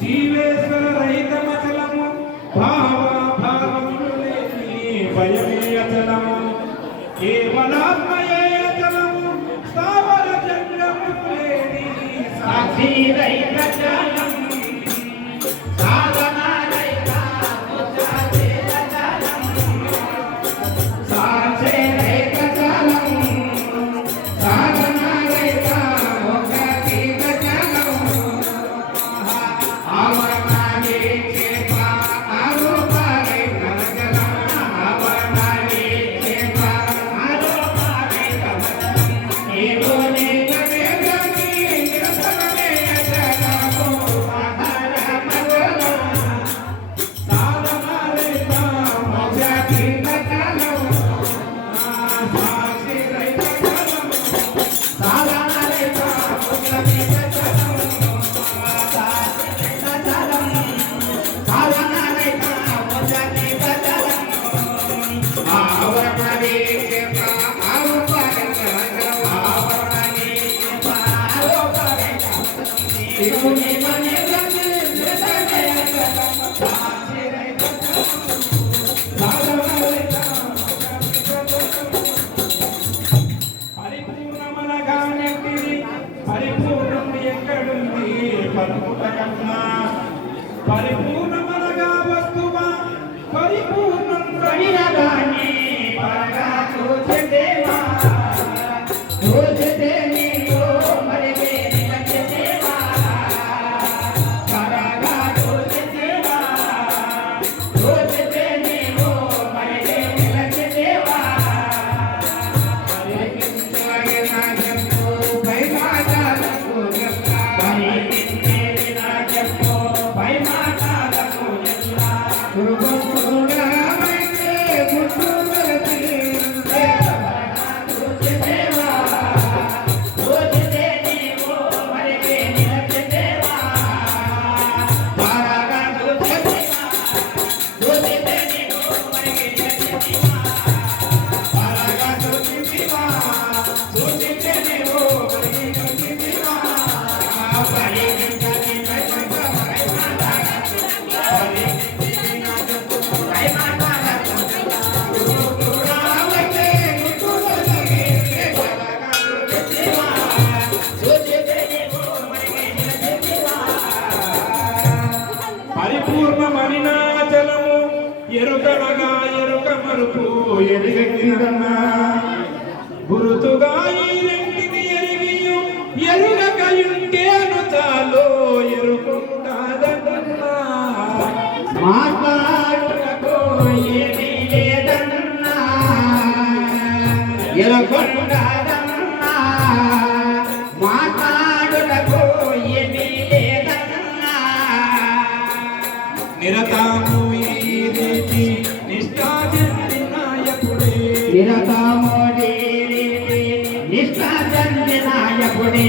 జీవేశ్వర రహిత మచలము భావములు లేని భయమే అచలము కేవలాత్మయే అచలము స్థావర జంగము లేని సాక్షి రహిత చలం పరిపూర్ణమనగా వస్తువా పరిపూర్ణం కనిరగానే పరగా చూచెదేవా చూచెదే నీలో మరిగే నిలచెదేవా పరగా చూచెదేవా చూచెదే నీలో మరిగే నిలచెదేవా పరికించలగే నా జంపు భైమాటాలకు జంపా పరికించేది నా జంపు భైమాటాలకు జంపా గురుగోపురామైతే గుర్తు ఎరుగెక్కిరన్నా గురుతుగా ఈ రెంటిని ఎరిగియు ఎరుగకయుంటేను చాలు ఎరుకుంటాదన్నా మాట్లాడుటకు ఏమీ లేదన్నా ఎరుకుంటాదన్నా మాట్లాడుటకు ఏమీ లేదన్నా నిరతము ఈ రీతి నిష్ఠాజన్య నాయకుడే నిరతము ఈ రీతి నిష్ఠాజన్య నాయకుడే